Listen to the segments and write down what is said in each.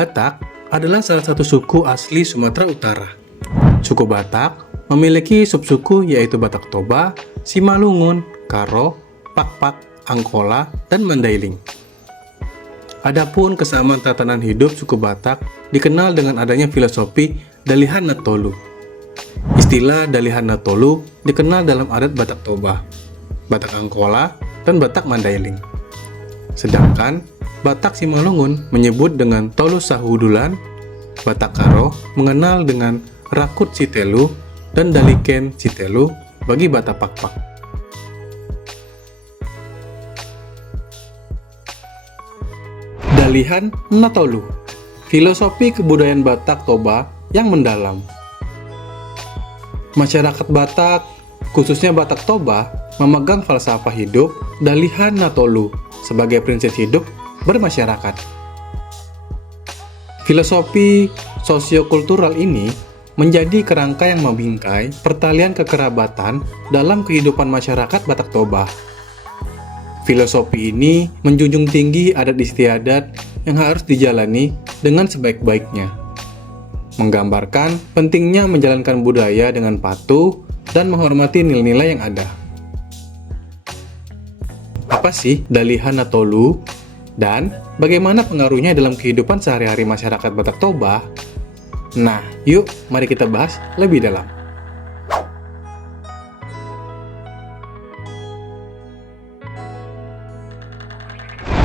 Batak adalah salah satu suku asli Sumatera Utara. Suku Batak memiliki subsuku yaitu Batak Toba, Simalungun, Karo, Pakpak, Angkola, dan Mandailing. Adapun kesamaan tatanan hidup suku Batak dikenal dengan adanya filosofi Dalihan Natolu. Istilah Dalihan Natolu dikenal dalam adat Batak Toba, Batak Angkola, dan Batak Mandailing. Sedangkan Batak Simalungun menyebut dengan Tolu Sahudulan, Batak Karo mengenal dengan Rakut Sitelu, dan Daliken Sitelu bagi Batak Pakpak. Dalihan Natolu, filosofi kebudayaan Batak Toba yang mendalam. Masyarakat Batak, khususnya Batak Toba, memegang falsafah hidup Dalihan Natolu sebagai prinsip hidup bermasyarakat. Filosofi sosiokultural ini menjadi kerangka yang membingkai pertalian kekerabatan dalam kehidupan masyarakat Batak Toba. Filosofi ini menjunjung tinggi adat istiadat yang harus dijalani dengan sebaik-baiknya, menggambarkan pentingnya menjalankan budaya dengan patuh dan menghormati nilai-nilai yang ada. Apa sih Dalihan Natolu dan bagaimana pengaruhnya dalam kehidupan sehari-hari masyarakat Batak Toba? Nah, yuk mari kita bahas lebih dalam.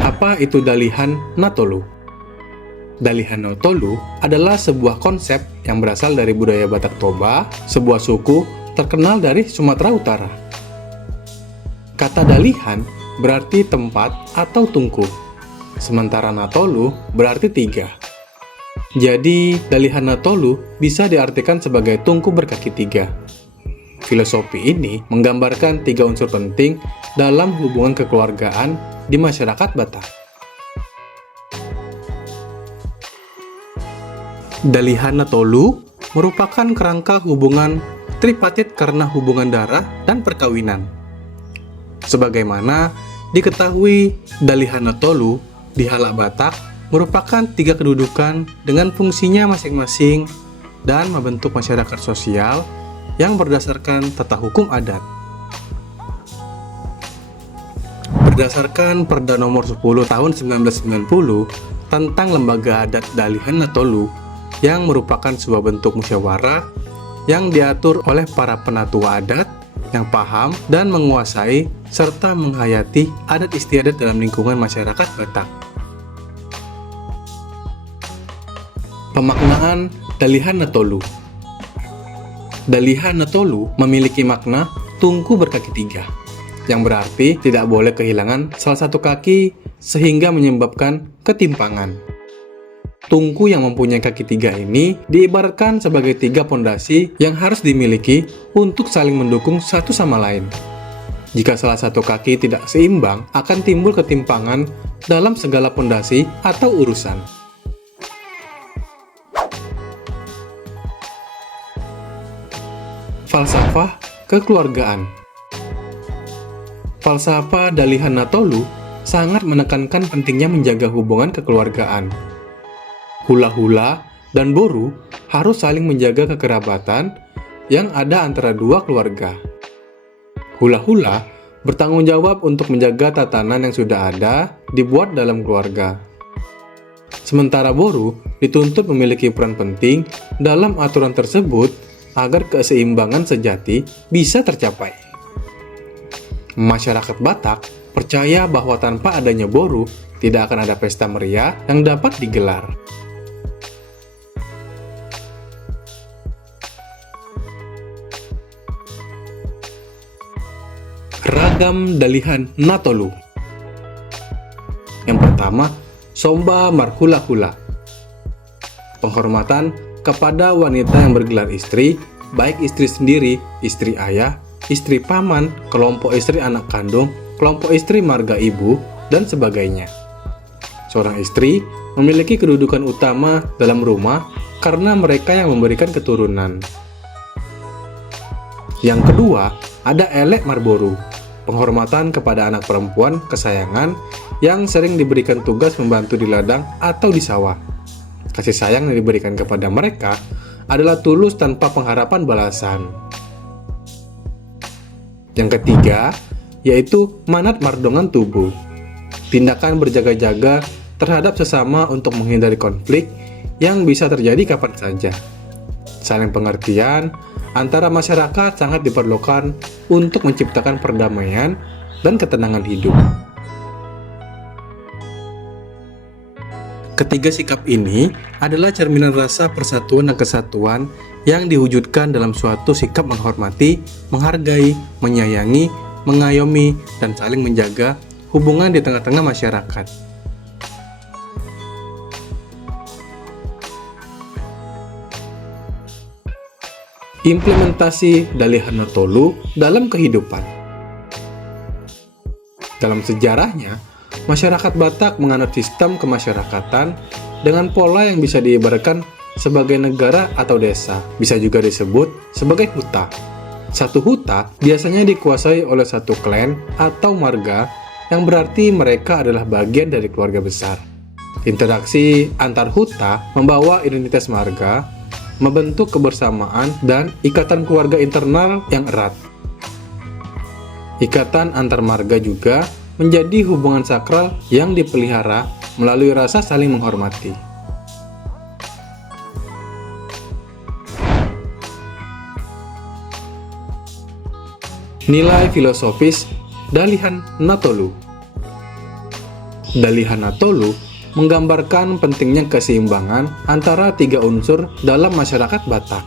Apa itu Dalihan Natolu? Dalihan Natolu adalah sebuah konsep yang berasal dari budaya Batak Toba, sebuah suku terkenal dari Sumatera Utara. Kata Dalihan berarti tempat atau tungku, sementara Natolu berarti tiga. Jadi, Dalihan Natolu bisa diartikan sebagai tungku berkaki tiga. Filosofi ini menggambarkan tiga unsur penting dalam hubungan kekeluargaan di masyarakat Batak. Dalihan Natolu merupakan kerangka hubungan tripartit karena hubungan darah dan perkawinan. Sebagaimana diketahui, Dalihan Natolu di Halak Batak merupakan tiga kedudukan dengan fungsinya masing-masing dan membentuk masyarakat sosial yang berdasarkan tata hukum adat. Berdasarkan Perda Nomor 10 Tahun 1990 tentang Lembaga Adat Dalihan Natolu yang merupakan sebuah bentuk musyawarah yang diatur oleh para penatua adat yang paham dan menguasai serta menghayati adat istiadat dalam lingkungan masyarakat Batak. Pemaknaan Dalihan Natolu. Dalihan Natolu memiliki makna tungku berkaki tiga, yang berarti tidak boleh kehilangan salah satu kaki sehingga menyebabkan ketimpangan. Tungku yang mempunyai kaki tiga ini diibaratkan sebagai tiga pondasi yang harus dimiliki untuk saling mendukung satu sama lain. Jika salah satu kaki tidak seimbang, akan timbul ketimpangan dalam segala pondasi atau urusan. Falsafah kekeluargaan. Falsafah Dalihan Natolu sangat menekankan pentingnya menjaga hubungan kekeluargaan. Hula-hula dan boru harus saling menjaga kekerabatan yang ada antara dua keluarga. Hula-hula bertanggung jawab untuk menjaga tatanan yang sudah ada dibuat dalam keluarga. Sementara boru dituntut memiliki peran penting dalam aturan tersebut agar keseimbangan sejati bisa tercapai. Masyarakat Batak percaya bahwa tanpa adanya boru, tidak akan ada pesta meriah yang dapat digelar. Ragam Dalihan Natolu. Yang pertama, Somba Marhula-hula. Penghormatan kepada wanita yang bergelar istri, baik istri sendiri, istri ayah, istri paman, kelompok istri anak kandung, kelompok istri marga ibu, dan sebagainya. Seorang istri memiliki kedudukan utama dalam rumah karena mereka yang memberikan keturunan. Yang kedua, ada Elek Marboru, penghormatan kepada anak perempuan kesayangan yang sering diberikan tugas membantu di ladang atau di sawah. Kasih sayang yang diberikan kepada mereka adalah tulus tanpa pengharapan balasan. Yang ketiga, yaitu manat mardongan tubuh. Tindakan berjaga-jaga terhadap sesama untuk menghindari konflik yang bisa terjadi kapan saja. Saling pengertian antara masyarakat sangat diperlukan untuk menciptakan perdamaian dan ketenangan hidup. Ketiga sikap ini adalah cerminan rasa persatuan dan kesatuan yang diwujudkan dalam suatu sikap menghormati, menghargai, menyayangi, mengayomi, dan saling menjaga hubungan di tengah-tengah masyarakat. Implementasi Dalihana Tolu dalam kehidupan. Dalam sejarahnya, masyarakat Batak menganut sistem kemasyarakatan dengan pola yang bisa diibaratkan sebagai negara atau desa, bisa juga disebut sebagai huta. Satu huta biasanya dikuasai oleh satu klan atau marga, yang berarti mereka adalah bagian dari keluarga besar. Interaksi antar huta membawa identitas marga, membentuk kebersamaan dan ikatan keluarga internal yang erat. Ikatan antar marga juga menjadi hubungan sakral yang dipelihara melalui rasa saling menghormati. Nilai filosofis Dalihana Tolu. Dalihana Tolu menggambarkan pentingnya keseimbangan antara tiga unsur dalam masyarakat Batak.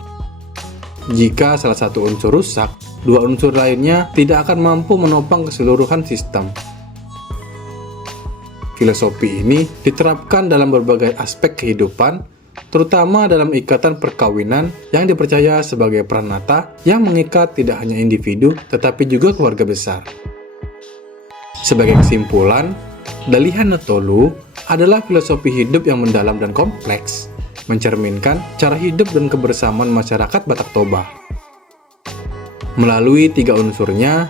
Jika salah satu unsur rusak, dua unsur lainnya tidak akan mampu menopang keseluruhan sistem. Filosofi ini diterapkan dalam berbagai aspek kehidupan, terutama dalam ikatan perkawinan yang dipercaya sebagai pranata yang mengikat tidak hanya individu tetapi juga keluarga besar. Sebagai kesimpulan, Dalihana Tolu adalah filosofi hidup yang mendalam dan kompleks, mencerminkan cara hidup dan kebersamaan masyarakat Batak Toba. Melalui tiga unsurnya,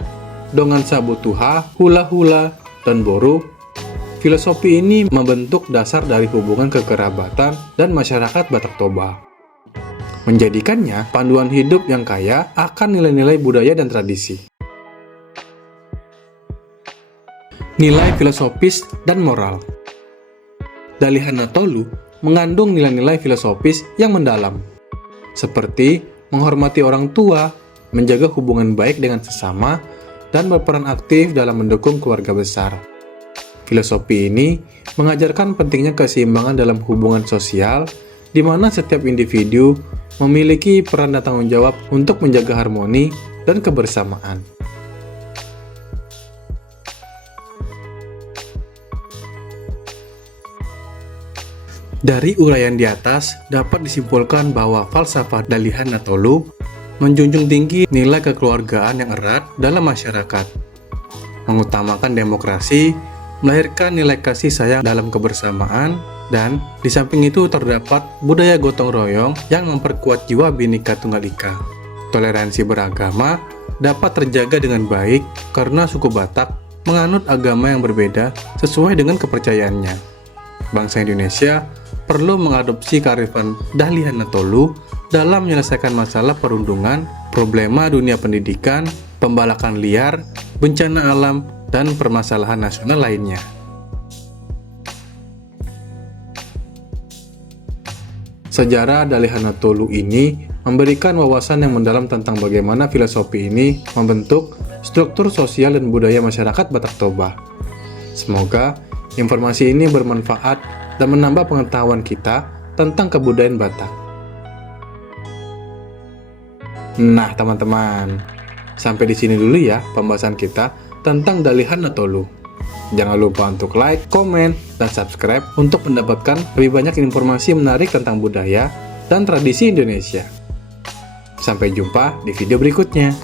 Dongan Sabutuha, Hula-Hula, dan Boru, filosofi ini membentuk dasar dari hubungan kekerabatan dan masyarakat Batak Toba, menjadikannya panduan hidup yang kaya akan nilai-nilai budaya dan tradisi. Nilai filosofis dan moral. Dalihana Tolu mengandung nilai-nilai filosofis yang mendalam, seperti menghormati orang tua, menjaga hubungan baik dengan sesama, dan berperan aktif dalam mendukung keluarga besar. Filosofi ini mengajarkan pentingnya keseimbangan dalam hubungan sosial, di mana setiap individu memiliki peran dan tanggung jawab untuk menjaga harmoni dan kebersamaan. Dari uraian di atas, dapat disimpulkan bahwa falsafah Dalihana Tolu menjunjung tinggi nilai kekeluargaan yang erat dalam masyarakat, mengutamakan demokrasi, melahirkan nilai kasih sayang dalam kebersamaan, dan di samping itu terdapat budaya gotong royong yang memperkuat jiwa Bhinneka Tunggal Ika. Toleransi beragama dapat terjaga dengan baik karena suku Batak menganut agama yang berbeda sesuai dengan kepercayaannya. Bangsa Indonesia perlu mengadopsi kearifan Dalihana Tolu dalam menyelesaikan masalah perundungan, problema dunia pendidikan, pembalakan liar, bencana alam, dan permasalahan nasional lainnya. Sejarah Dalihana Tolu ini memberikan wawasan yang mendalam tentang bagaimana filosofi ini membentuk struktur sosial dan budaya masyarakat Batak Toba. Semoga informasi ini bermanfaat dan menambah pengetahuan kita tentang kebudayaan Batak. Nah, teman-teman, sampai di sini dulu ya pembahasan kita tentang Dalihana Tolu. Jangan lupa untuk like, komen, dan subscribe untuk mendapatkan lebih banyak informasi menarik tentang budaya dan tradisi Indonesia. Sampai jumpa di video berikutnya.